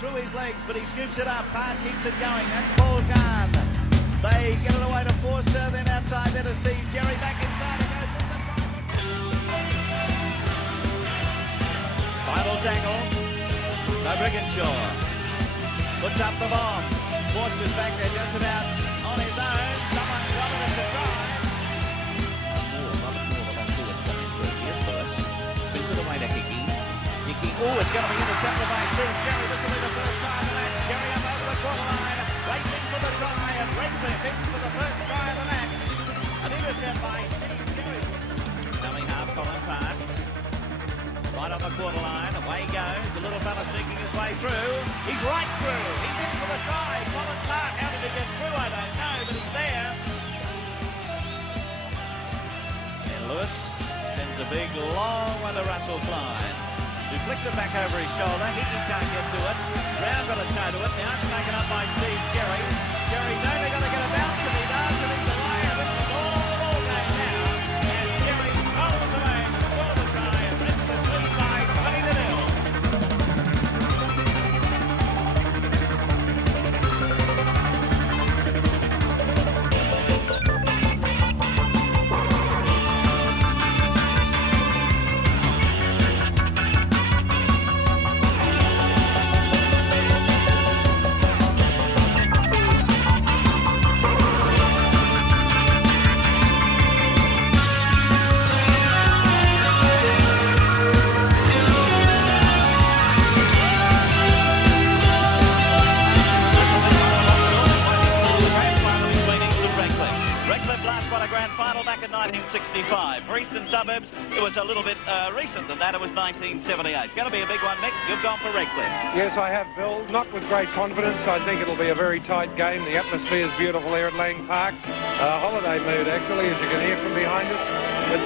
through his legs, but he scoops it up. Part keeps it going. That's Paul Kahn. They get it away to Forster, then outside there to Steve Jerry. Back inside it goes. It's a final tackle. No Brigginshaw. Puts up the bomb. Forster's back there just about on his own. Someone's got it. It's a try. Spins it away to Hickey. It's going to be intercepted by Steve Jerry. This will be the first try of the match. Jerry up over the quarter line, racing for the try, and Redcliffe in for the first try of the match. An intercept by Steve Jerry. Dummy half Colin Parks. Right on the quarter line, away goes. The little fella sneaking his way through. He's right through. He's in for the try. Colin Park, how did he get through? I don't know, but he's there. And Lewis sends a big long one to Russell Klein, who flicks it back over his shoulder. Hickey can't get to it. Brown got a toe to it. Now it's taken up by Steve Jerry. Jerry's only going to get a bounce, and he does, and he's away. And it's the ball game now as Jerry scrolls away to score the try, and Redcliffe lead by 20-0. Back in 1965. For Eastern Suburbs, it was a little bit recent than that. It was 1978. It's going to be a big one, Mick. You've gone for Redcliffe. Yes, I have, Bill. Not with great confidence. I think it'll be a very tight game. The atmosphere is beautiful here at Lang Park. Holiday mood, actually, as you can hear from behind us. But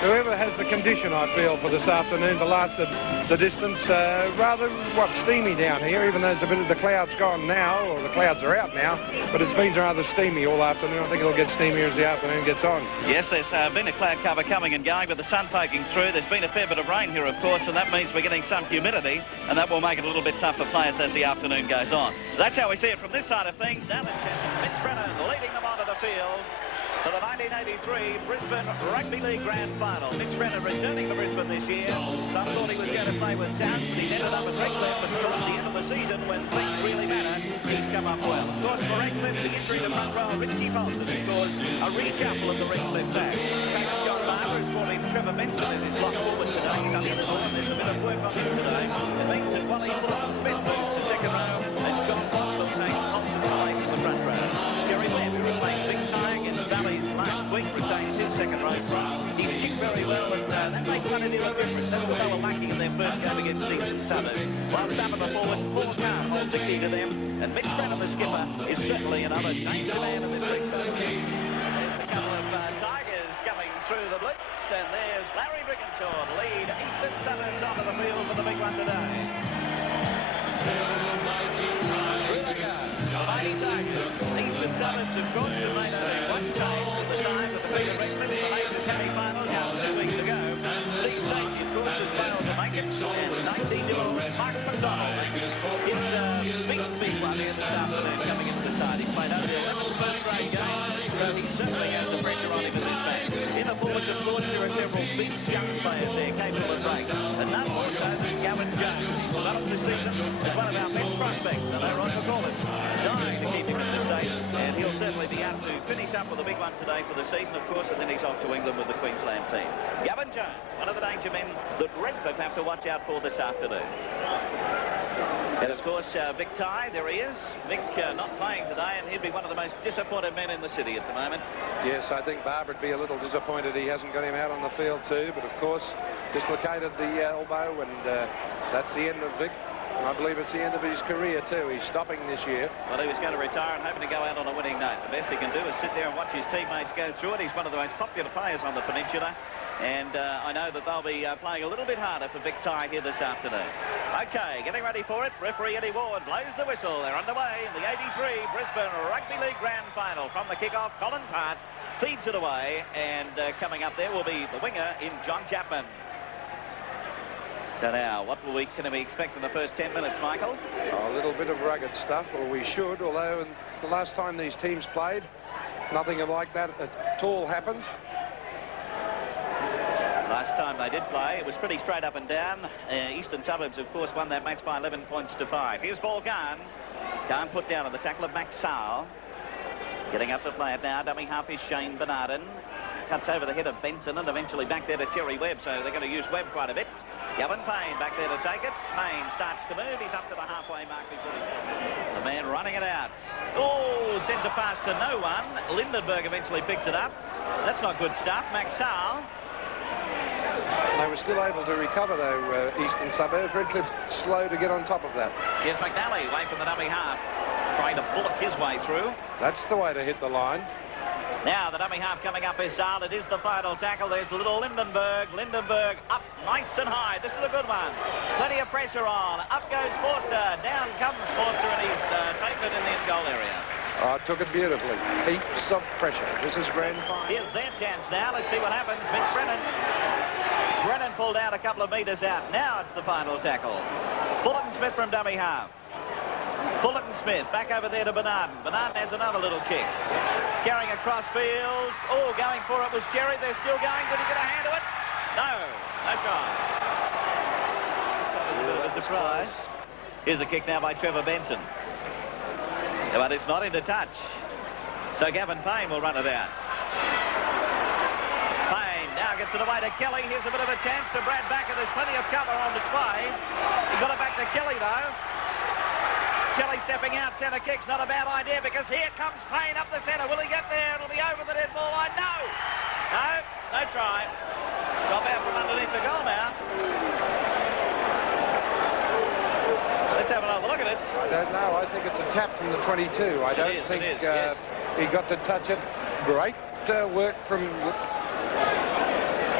whoever has the condition, I feel, for this afternoon to last the distance, rather, steamy down here, even though there's a bit of the clouds gone now, or the clouds are out now, but it's been rather steamy all afternoon. I think it'll get steamier as the afternoon gets on. Yes, there's been a cloud cover coming and going, but the sun poking through. There's been a fair bit of rain here, of course, and that means we're getting some humidity, and that will make it a little bit tough for players as the afternoon goes on. That's how we see it from this side of things. Now Mitch Brennan leading them onto the field for the 1983 Brisbane Rugby League Grand Final. Mitch Brennan returning to Brisbane this year. Some thought he was going to play with South, but he's ended up at Redcliffe, but towards the end of the season, when things really matter, he's come up well. Of course, for Redcliffe, the injury to front row, Richie Bolton, has caused a reshuffle of the Redcliffe back. Coach John Barber has brought in Trevor Benson as his lock forward today. He's unable, and there's a bit of work on him today. It means that Wally Smith moves to second row, and John Watson takes Thompson Blake to the front row. Jerry Lambie replaying Big Tie against Valley's last week, retains his second row spot. He's kicked very well, and that makes one of the difference. That's what they were lacking in their first game against Eastern Suburbs. While up at the forwards, Paul Kahn holds the key to them, and Mitch Brennan, the skipper, is certainly another danger man in this league. There's a couple of Tigers coming through the blitz, and there's Larry Brigginshaw to lead Eastern Suburbs onto the field for the big one today. Mighty Tigers. Eastern Suburbs, of course, have made a one change at the time of the big Redcliffe, the major semi-final just 2 weeks ago. Steve Stacey, of course, has failed to make it, and 19-year-old Mark McDonald. It's big one here this afternoon coming into the side. He's played only 11 first-grade games, so he certainly has the pressure on him in this match. In the forwards, of course, there are several big young players there capable of break. And none more so than Gavin Jones, developed this season as one of our best prospects. I know Roger Collins dying to keep him in the States, and he'll certainly be out to finish up with a big one today for the season, of course, and then he's off to England with the Queensland team. Gavin Jones, one of the danger men that Redcliffe have to watch out for this afternoon. And of course, Vic Tighe, there he is. Vic not playing today, and he'd be one of the most disappointed men in the city at the moment. Yes, I think Barber'd be a little disappointed he hasn't got him out on the field too, but of course, dislocated the elbow, and that's the end of Vic. And I believe it's the end of his career too. He's stopping this year. Well, he was going to retire and hoping to go out on a winning note. The best he can do is sit there and watch his teammates go through it. He's one of the most popular players on the peninsula. And I know that they'll be playing a little bit harder for Vic Tighe here this afternoon. Okay, getting ready for it. Referee Eddie Ward blows the whistle. They're underway in the 83 Brisbane Rugby League Grand Final. From the kickoff, Colin Part feeds it away. And coming up there will be the winger in John Chapman. So now, what can we expect in the first 10 minutes, Michael? A little bit of rugged stuff, or we should, although the last time these teams played, nothing like that at all happened. Last time they did play, it was pretty straight up and down. Eastern Suburbs, of course, won that match by 11 points to 5. Here's ball Garn. Garn put down on the tackle of McNally. Getting up to play it now. Dummy half is Shane Bernardin. Cuts over the head of Benson and eventually back there to Terry Webb, so they're going to use Webb quite a bit. Gavin Payne back there to take it. Payne starts to move. He's up to the halfway mark before the man running it out. Oh, sends a pass to no one. Lindenberg eventually picks it up. That's not good stuff. McNally. They were still able to recover, though, Eastern Suburbs. Redcliffe slow to get on top of that. Here's McNally away from the dummy half, trying to bullock his way through. That's the way to hit the line. Now the dummy half coming up is Sal. It is the final tackle. There's the little Lindenberg. Lindenberg up nice and high. This is a good one. Plenty of pressure on. Up goes Forster. Down comes Forster, and he's taken it in the end goal area. Oh, took it beautifully. Heaps of pressure. This is grand final. Here's their chance now. Let's see what happens. Mitch Brennan. Brennan pulled out a couple of metres out. Now it's the final tackle. Fullerton Smith from dummy half. Fullerton Smith back over there to Bernardin. Bernardin has another little kick. Carrying across fields. Oh, going for it was Jerry. They're still going. Did he get a hand to it? No. No try. That was a bit of a surprise. Here's a kick now by Trevor Benson. But it's not into touch. So Gavin Payne will run it out. Payne now gets it away to Kelly. Here's a bit of a chance to Brad Backer. There's plenty of cover on the play. He got it back to Kelly, though. Kelly stepping out. Centre kick's not a bad idea because here comes Payne up the centre. Will he get there? It'll be over the dead ball line. No. No. No try. Drop out from underneath the goal now. Let's have another look at it. I don't know. I think it's a tap from the 22. I don't think yes. He got to touch it. Great work from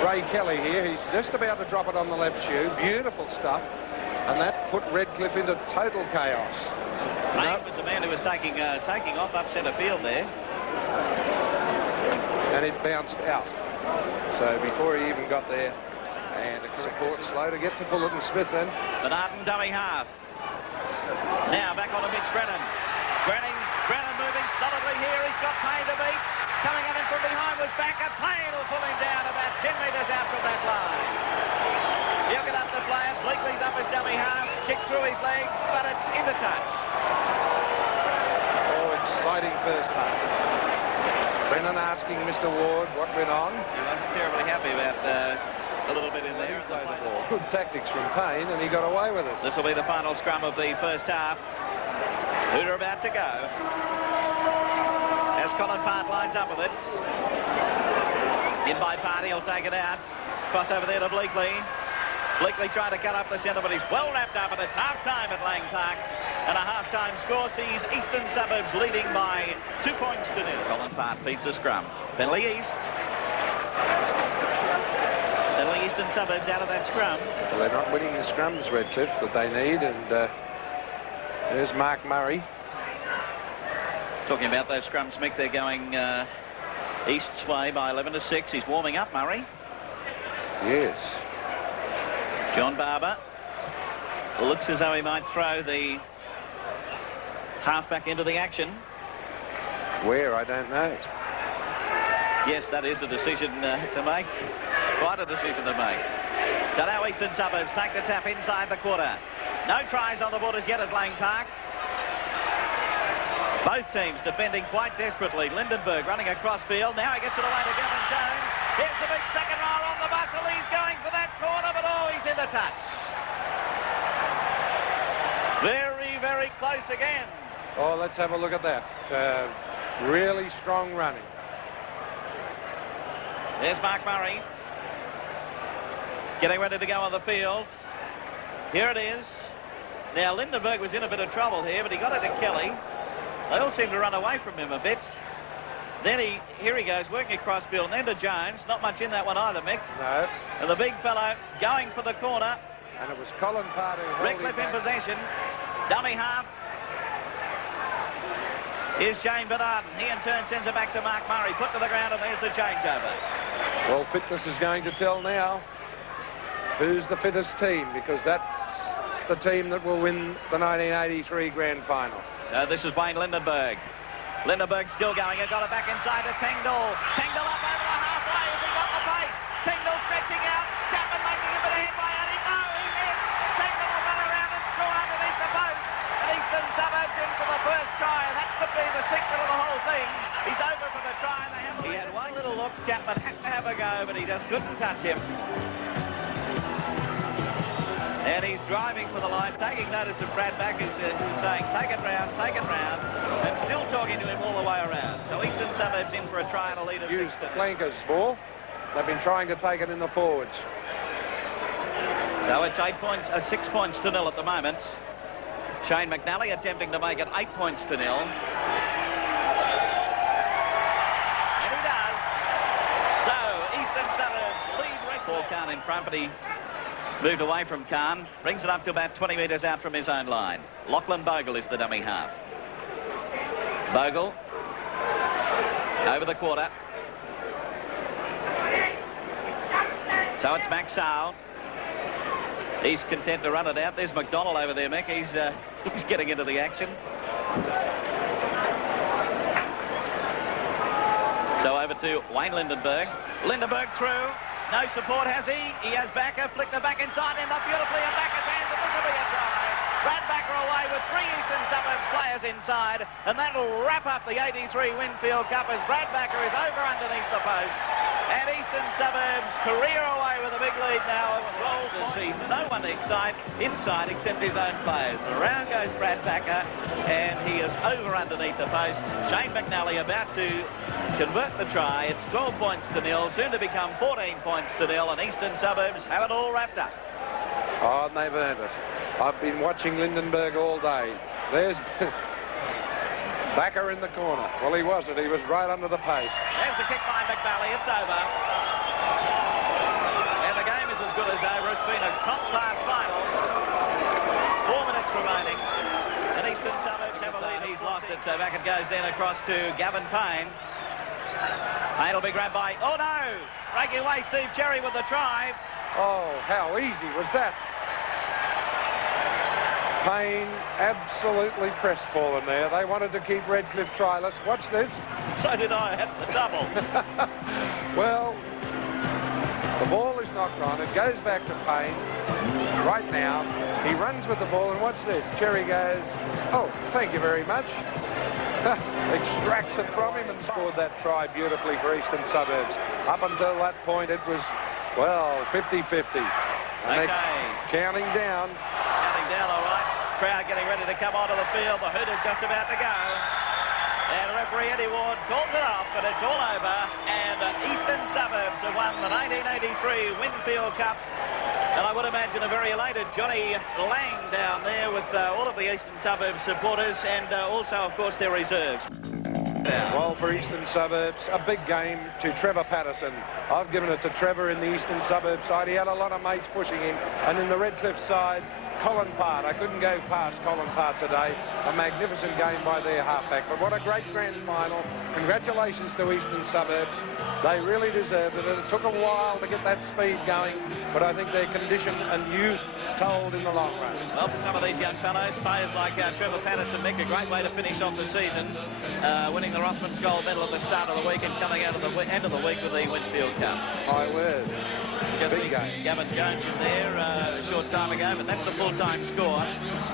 Ray Kelly here. He's just about to drop it on the left shoe. Beautiful stuff. And that put Redcliffe into total chaos. Payne was the man who was taking off up centre field there. And it bounced out. So before he even got there, and the support slow to get to Fullerton Smith then. Bernardin dummy half. Now back on to Mitch Brennan. Brennan moving solidly here. He's got Payne to beat. Coming on in from behind was Backer. Payne will pull him down about 10 metres out from that line. He'll get up to play it. Bleakley's up his dummy half. Kick through his legs, but it's into touch. Oh, exciting first half. Brennan asking Mr. Ward what went on. He wasn't terribly happy about a little bit in there. Good tactics from Payne, and he got away with it. This will be the final scrum of the first half. Hooter about to go. As Colin Part lines up with it. In by Part, he'll take it out. Cross over there to Bleakley. Bleakley trying to cut up the centre, but he's well wrapped up, and it's half-time at Lang Park. And a half-time score sees Eastern Suburbs leading by 2 points to 0. Colin Part feeds the scrum. Penalty East. Penalty Eastern Suburbs out of that scrum. Well, they're not winning the scrums, Redcliffe, that they need, and there's Mark Murray. Talking about those scrums, Mick, they're going East's way by 11 to 6. He's warming up, Murray. Yes. John Barber looks as though he might throw the halfback into the action. Where? I don't know. Yes, that is a decision to make. Quite a decision to make. So now Eastern Suburbs take the tap inside the quarter. No tries on the board as yet at Lang Park. Both teams defending quite desperately. Lindenberg running across field. Now he gets it away to Gavin Jones. Here's the big second roll on the bustle. He's going for that corner, but oh, he's into touch. Very, very close again. Oh, let's have a look at that. Really strong running. There's Mark Murray. Getting ready to go on the field. Here it is. Now, Lindenberg was in a bit of trouble here, but he got it to Kelly. They all seem to run away from him a bit. Then here he goes, working across field, and then to Jones. Not much in that one either, Mick. No. And the big fellow going for the corner. And it was Colin Part who held Redcliffe in possession. Dummy half. Here's Shane Bernardin. He in turn sends it back to Mark Murray. Put to the ground, and there's the changeover. Well, fitness is going to tell now. who's the fittest team, because that's the team that will win the 1983 Grand Final. This is Wayne Lindenberg. Lindenberg still going. He's got it back inside to Tengdahl. Tengdahl up over the halfway. Has he got the pace? Tengdahl stretching out. Chapman making a bit of headway. And he he's in. Tengdahl will run around and score underneath the post. And Eastern Suburbs in for the first try. And that could be the secret of the whole thing. He's over for the try. And he had one little look. Chapman had to have a go, but he just couldn't touch him. And he's driving for the line, taking notice of Brad Backer, who's saying, take it round, and still talking to him all the way around. So Eastern Suburbs in for a try and a lead of 6 to 0. Flankers ball. They've been trying to take it in the forwards. So it's 6 points to 0 at the moment. Shane McNally attempting to make it 8 points to 0. And he does. So Eastern Suburbs lead Paul Kahn in front, but he moved away from Kahn, brings it up to about 20 metres out from his own line. Lachlan Bogle is the dummy half. Bogle over the quarter. So it's Maxau. He's content to run it out. There's McDonald over there, Mick. He's getting into the action. So over to Wayne Lindenberg. Lindenberg through. No support, has he? He has Backer, flicked the back inside, end up beautifully in Backer's hands, and this will be a try. Brad Backer away with 3 Eastern Suburbs players inside, and that'll wrap up the 83 Winfield Cup as Brad Backer is over underneath the post. And Eastern Suburbs career away with a big lead now of 12 to see no one inside except his own players. Around goes Brad Backer, and he is over underneath the post. Shane McNally about to convert the try. It's 12 points to 0, soon to become 14 points to 0, and Eastern Suburbs have it all wrapped up. Oh, and they've earned it. I've been watching Lindenberg all day. There's Backer in the corner. Well, he wasn't. He was right under the pace. There's a kick by McNally. It's over. And the game is as good as over. It's been a top-class final. 4 minutes remaining. And Eastern Suburbs have a lead. He's lost it, so back it goes then across to Gavin Payne. Payne will be grabbed by... Oh, no! Breaking away, Steve Cherry with the try. Oh, how easy was that? Payne absolutely crestfallen there. They wanted to keep Redcliffe tryless. Watch this. So did I at the double. Well, the ball is knocked on. It goes back to Payne. Right now, he runs with the ball, and watch this. Cherry goes, oh, thank you very much. Extracts it from him and scored that try beautifully for Eastern Suburbs. Up until that point, it was, well, 50-50. And counting down. Counting down, all right. Crowd getting ready to come onto the field. The hoot is just about to go. And referee Eddie Ward calls it off, but it's all over. And Eastern Suburbs have won the 1983 Winfield Cup. And I would imagine a very elated Johnny Lang down there with all of the Eastern Suburbs supporters and also, of course, their reserves. Well, for Eastern Suburbs, a big game to Trevor Patterson. I've given it to Trevor in the Eastern Suburbs side. He had a lot of mates pushing him. And in the Redcliffe side, Colin Part. I couldn't go past Colin Part today. A magnificent game by their halfback. But what a great grand final. Congratulations to Eastern Suburbs. They really deserved it. It took a while to get that speed going, but I think their condition and youth told in the long run. Well, for some of these young fellows, players like Trevor Patterson, Mick, a great way to finish off the season, winning the Rothmans Gold Medal at the start of the week and coming out of the end of the week with the Winfield Cup. I was. Big game. Gavin Jones was there a short time ago, but that's the full-time score.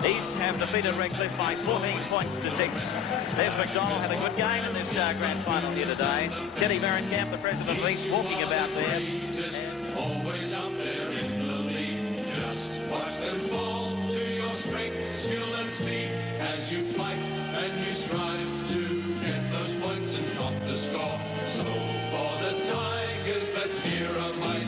East have defeated Redcliffe by 14 points to 6. There's McDonald, had a good game in this grand final here today. Teddy Merrincamp, the president of East, walking about there. Always out there in the lead. Just watch them fall to your strength, skill and speed as you fight and you strive to get those points and top the score. So for the Tigers, let's hear a mighty